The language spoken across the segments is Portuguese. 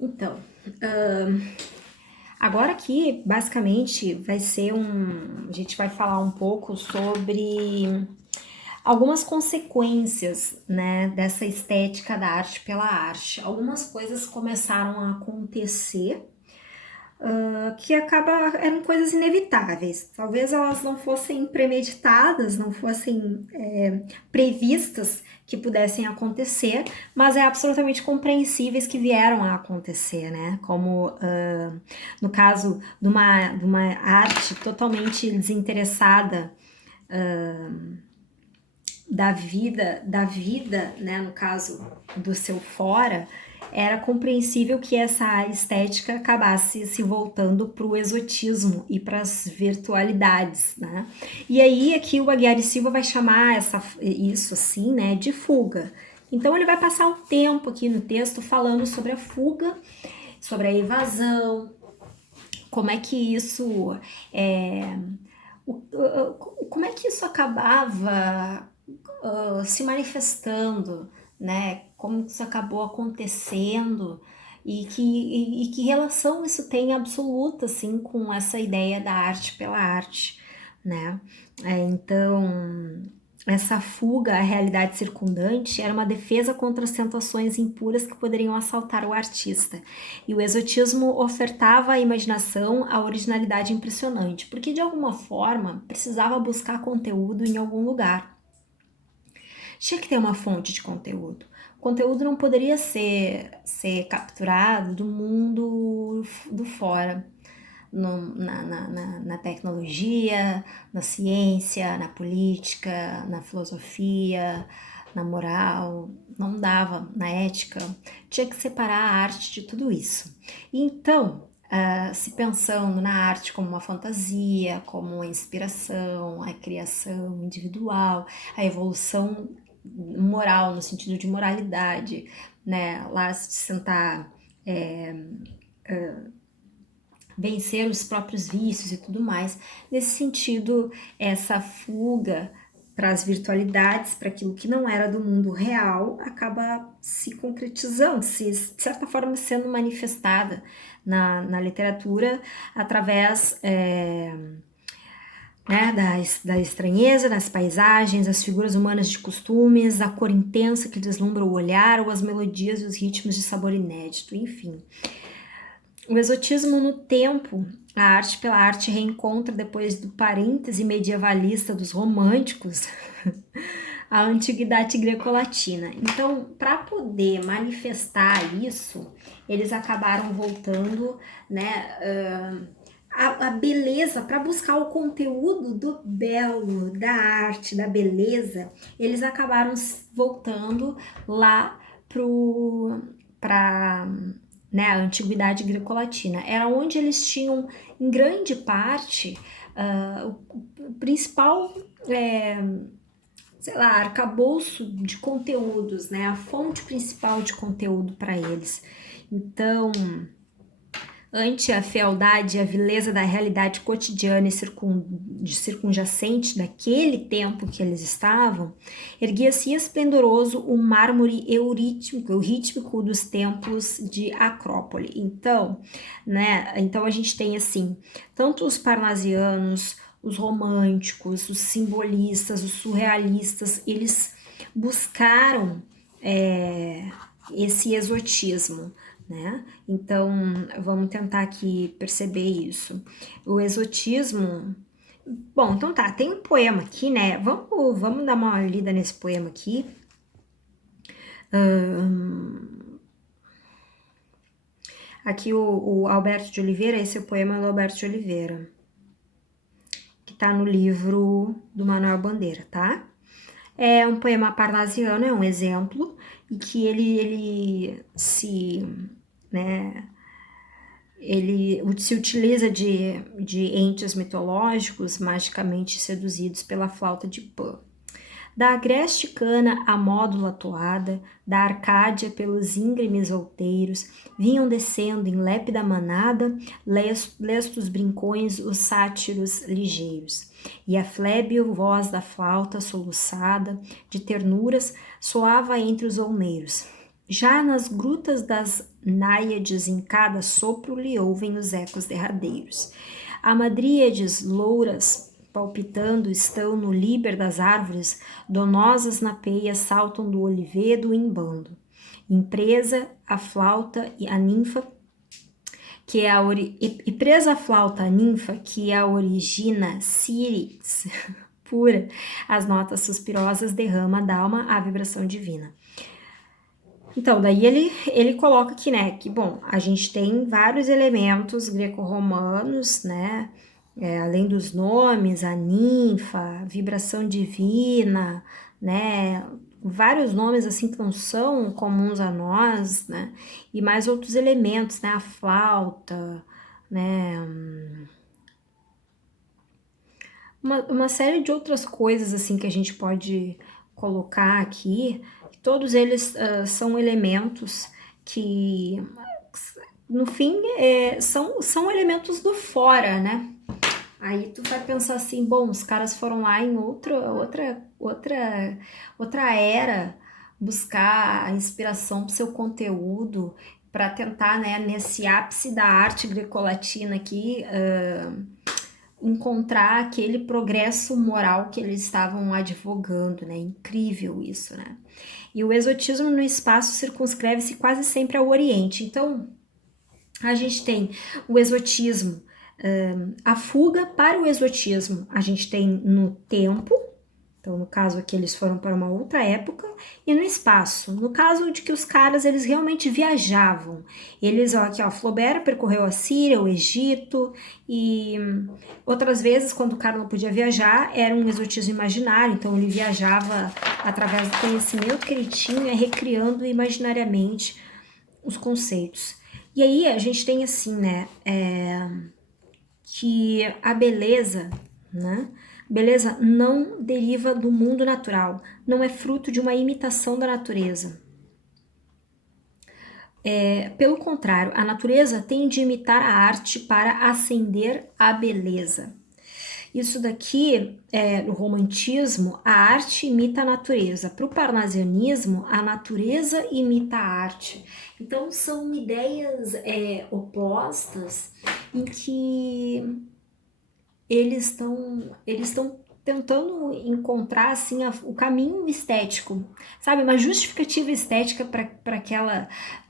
Então, agora aqui basicamente vai ser a gente vai falar um pouco sobre algumas consequências, né, dessa estética da arte pela arte. Algumas coisas começaram a acontecer que eram coisas inevitáveis. Talvez elas não fossem premeditadas, não fossem previstas que pudessem acontecer, mas é absolutamente compreensíveis que vieram a acontecer, né? Como no caso de uma arte totalmente desinteressada da vida, né, no caso do seu fora, era compreensível que essa estética acabasse se voltando para o exotismo e para as virtualidades, né? E aí aqui o Aguiar e Silva vai chamar isso assim, né, de fuga. Então ele vai passar um tempo aqui no texto falando sobre a fuga, sobre a evasão, como é que isso como é que isso acabava se manifestando, né? Como isso acabou acontecendo e que relação isso tem absoluta, assim, com essa ideia da arte pela arte, né? Então, essa fuga à realidade circundante era uma defesa contra as tentações impuras que poderiam assaltar o artista. E o exotismo ofertava à imaginação a originalidade impressionante, porque de alguma forma precisava buscar conteúdo em algum lugar. Tinha que ter uma fonte de conteúdo. O conteúdo não poderia ser capturado do mundo do fora, na tecnologia, na ciência, na política, na filosofia, na moral, não dava, na ética. Tinha que separar a arte de tudo isso. E então, se pensando na arte como uma fantasia, como uma inspiração, a criação individual, a evolução moral, no sentido de moralidade, né? Lá se sentar, vencer os próprios vícios e tudo mais. Nesse sentido, essa fuga para as virtualidades, para aquilo que não era do mundo real, acaba se concretizando, de certa forma sendo manifestada na literatura através né, da estranheza, das paisagens, as figuras humanas de costumes, a cor intensa que deslumbra o olhar ou as melodias e os ritmos de sabor inédito, enfim. O exotismo no tempo, a arte pela arte reencontra depois do parêntese medievalista dos românticos a antiguidade greco-latina. Então, para poder manifestar isso, eles acabaram voltando, né, a beleza, para buscar o conteúdo do belo, da arte, da beleza, eles acabaram voltando lá para né, a antiguidade greco-latina. Era onde eles tinham, em grande parte, o principal, sei lá, arcabouço de conteúdos, né, a fonte principal de conteúdo para eles. Então, ante a fealdade e a vileza da realidade cotidiana e circunjacente daquele tempo que eles estavam, erguia-se esplendoroso o mármore rítmico dos templos de Acrópole. Então, né, então a gente tem assim, tanto os parnasianos, os românticos, os simbolistas, os surrealistas, eles buscaram esse exotismo, né? Então, vamos tentar aqui perceber isso. O exotismo. Bom, então tá, tem um poema aqui, né? Vamos dar uma lida nesse poema aqui. Aqui o Alberto de Oliveira, esse é o poema do Alberto de Oliveira, que tá no livro do Manuel Bandeira, tá? É um poema parnasiano, é um exemplo, e que ele se, né, ele se utiliza de entes mitológicos magicamente seduzidos pela flauta de Pan. Da agreste cana a módula toada, da Arcádia pelos íngremes outeiros, vinham descendo em lépida manada, lestos brincões os sátiros ligeiros. E a flébil voz da flauta soluçada, de ternuras, soava entre os olmeiros. Já nas grutas das náiades, em cada sopro lhe ouvem os ecos derradeiros. Hamadríades louras palpitando estão no líber das árvores, donosas na peia saltam do olivedo em bando. Empresa a flauta e a ninfa, que é e presa a flauta a ninfa, que a origina Síris, pura, as notas suspirosas derrama da alma a vibração divina. Então, daí ele coloca aqui, né, que, bom, a gente tem vários elementos greco-romanos, né, além dos nomes, a ninfa, vibração divina, né, vários nomes, assim, que não são comuns a nós, né, e mais outros elementos, né, a flauta, né, uma série de outras coisas, assim, que a gente pode colocar aqui. Todos eles são elementos que, no fim, são elementos do fora, né? Aí tu vai pensar assim, bom, os caras foram lá em outra era buscar a inspiração pro seu conteúdo para tentar, né, nesse ápice da arte grecolatina aqui, encontrar aquele progresso moral que eles estavam advogando, né? Incrível isso, né? E o exotismo no espaço circunscreve-se quase sempre ao Oriente. Então, a gente tem o exotismo, a fuga para o exotismo, a gente tem no tempo. Então, no caso aqui, eles foram para uma outra época, e no espaço. No caso de que os caras, eles realmente viajavam. Eles, ó, aqui, ó, Flaubert percorreu a Síria, o Egito, e outras vezes, quando o cara não podia viajar, era um exotismo imaginário, então ele viajava através do conhecimento que ele tinha, recriando imaginariamente os conceitos. E aí, a gente tem assim, né, que a beleza, né, beleza não deriva do mundo natural, não é fruto de uma imitação da natureza. Pelo contrário, a natureza tem de imitar a arte para ascender a beleza. Isso daqui, no romantismo, a arte imita a natureza. Para o parnasianismo, a natureza imita a arte. Então, são ideias opostas em que eles estão tentando encontrar assim o caminho estético, sabe, uma justificativa estética para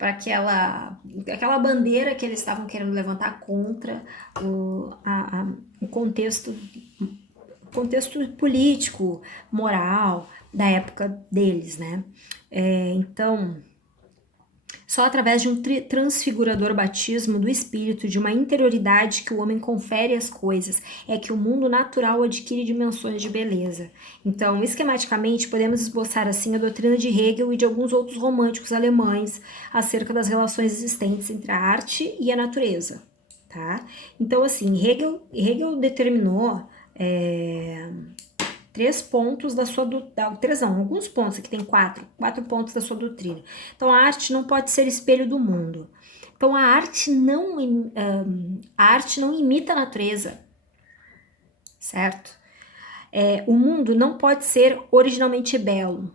aquela bandeira que eles estavam querendo levantar contra o contexto político, moral da época deles, né? Então, só através de um transfigurador batismo do espírito, de uma interioridade que o homem confere às coisas, é que o mundo natural adquire dimensões de beleza. Então, esquematicamente, podemos esboçar assim a doutrina de Hegel e de alguns outros românticos alemães acerca das relações existentes entre a arte e a natureza. Tá? Então, assim, Hegel determinou alguns pontos, aqui tem quatro pontos da sua doutrina. Então, a arte não pode ser espelho do mundo. Então, a arte não imita a natureza, certo? O mundo não pode ser originalmente belo.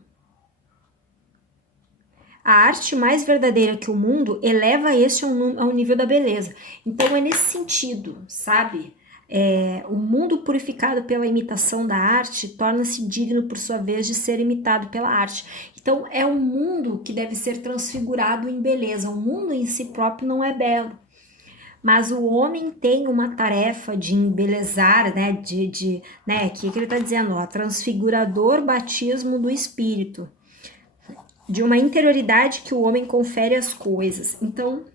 A arte mais verdadeira que o mundo eleva este ao nível da beleza. Então, é nesse sentido, sabe? O mundo purificado pela imitação da arte torna-se digno, por sua vez, de ser imitado pela arte. Então, é um mundo que deve ser transfigurado em beleza. O mundo em si próprio não é belo, mas o homem tem uma tarefa de embelezar, né? Que ele está dizendo, ó, transfigurador batismo do espírito, de uma interioridade que o homem confere às coisas. Então,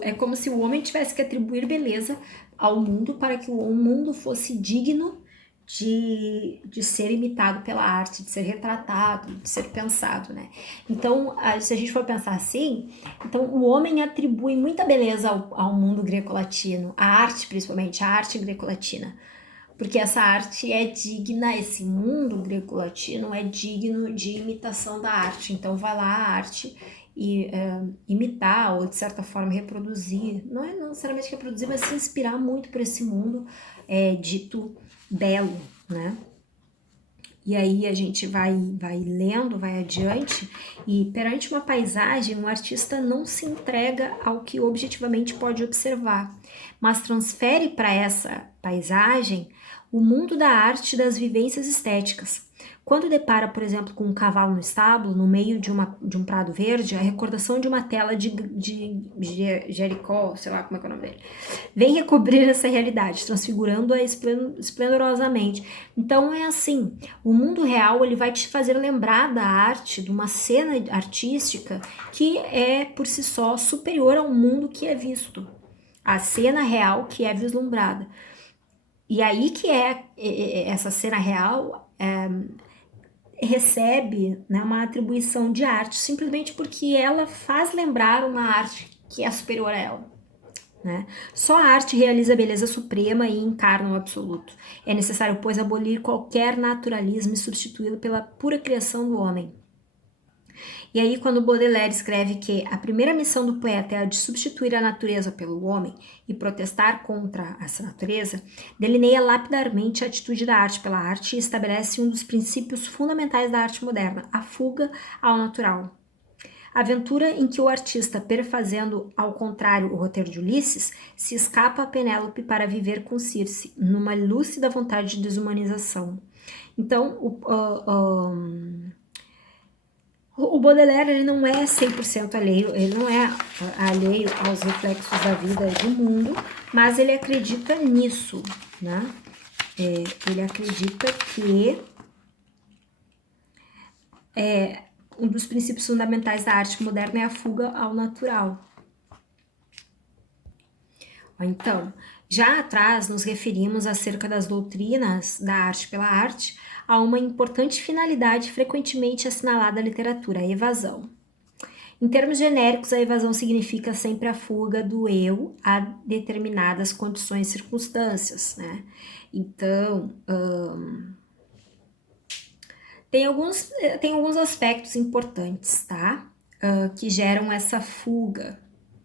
é como se o homem tivesse que atribuir beleza ao mundo para que o mundo fosse digno de ser imitado pela arte, de ser retratado, de ser pensado, né? Então, se a gente for pensar assim, então o homem atribui muita beleza ao mundo greco-latino, a arte principalmente, a arte greco-latina, porque essa arte é digna, esse mundo greco-latino é digno de imitação da arte. Então vai lá a arte e imitar ou de certa forma reproduzir, não é necessariamente reproduzir, mas se inspirar muito por esse mundo dito belo, né? E aí a gente vai lendo, vai adiante, e perante uma paisagem, o artista não se entrega ao que objetivamente pode observar, mas transfere para essa paisagem o mundo da arte e das vivências estéticas. Quando depara, por exemplo, com um cavalo no estábulo, no meio de um prado verde, a recordação de uma tela de Jericó, sei lá como é que é o nome dele, vem recobrir essa realidade, transfigurando-a esplendorosamente. Então é assim, o mundo real ele vai te fazer lembrar da arte, de uma cena artística que é por si só superior ao mundo que é visto, a cena real que é vislumbrada. E aí que essa cena real recebe, né, uma atribuição de arte, simplesmente porque ela faz lembrar uma arte que é superior a ela. Né? Só a arte realiza a beleza suprema e encarna o absoluto. É necessário, pois, abolir qualquer naturalismo e substituí-lo pela pura criação do homem. E aí, quando Baudelaire escreve que a primeira missão do poeta é a de substituir a natureza pelo homem e protestar contra essa natureza, delineia lapidarmente a atitude da arte pela arte e estabelece um dos princípios fundamentais da arte moderna, a fuga ao natural. A aventura em que o artista, perfazendo ao contrário o roteiro de Ulisses, se escapa a Penélope para viver com Circe, numa lúcida vontade de desumanização. Então, o Baudelaire ele não é 100% alheio, ele não é alheio aos reflexos da vida e do mundo, mas ele acredita nisso, né? Ele acredita que um dos princípios fundamentais da arte moderna é a fuga ao natural. Então, já atrás nos referimos acerca das doutrinas da arte pela arte a uma importante finalidade frequentemente assinalada à literatura, a evasão. Em termos genéricos, a evasão significa sempre a fuga do eu a determinadas condições e circunstâncias, né? Então, tem alguns aspectos importantes, tá? Que geram essa fuga,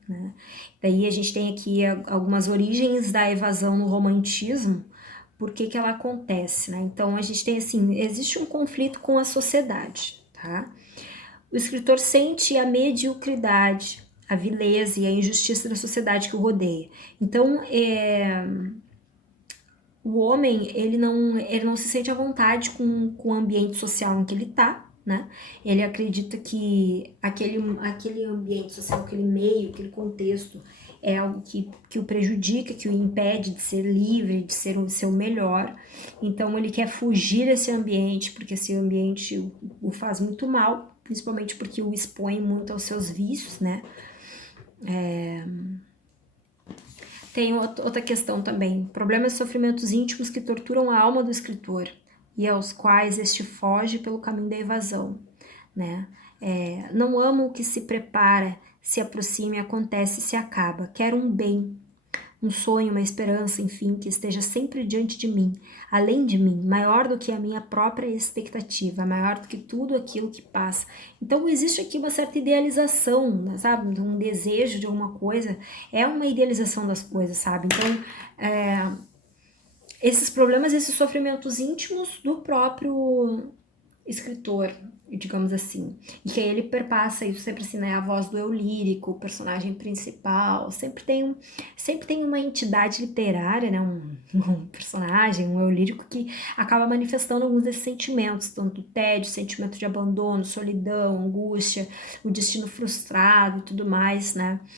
né? Daí a gente tem aqui algumas origens da evasão no romantismo, por que ela acontece, né? Então a gente tem assim, existe um conflito com a sociedade, tá? O escritor sente a mediocridade, a vileza e a injustiça da sociedade que o rodeia. Então, o homem, ele não se sente à vontade com o ambiente social em que ele tá, né? Ele acredita que aquele ambiente social, aquele meio, aquele contexto é algo que o prejudica, que o impede de ser livre, de ser o seu melhor. Então ele quer fugir desse ambiente, porque esse ambiente o faz muito mal, principalmente porque o expõe muito aos seus vícios, né? Tem outra questão também, problemas e sofrimentos íntimos que torturam a alma do escritor e aos quais este foge pelo caminho da evasão, né? Não amo o que se prepara, se aproxima, acontece e se acaba. Quero um bem, um sonho, uma esperança, enfim, que esteja sempre diante de mim, além de mim, maior do que a minha própria expectativa, maior do que tudo aquilo que passa. Então existe aqui uma certa idealização, sabe? Um desejo de alguma coisa, é uma idealização das coisas, sabe? Então, esses problemas, esses sofrimentos íntimos do próprio escritor, digamos assim, e que aí ele perpassa isso sempre assim, né, a voz do eu lírico, o personagem principal, sempre tem uma entidade literária, né, um personagem, um eu lírico que acaba manifestando alguns desses sentimentos, tanto tédio, sentimento de abandono, solidão, angústia, o destino frustrado e tudo mais, né,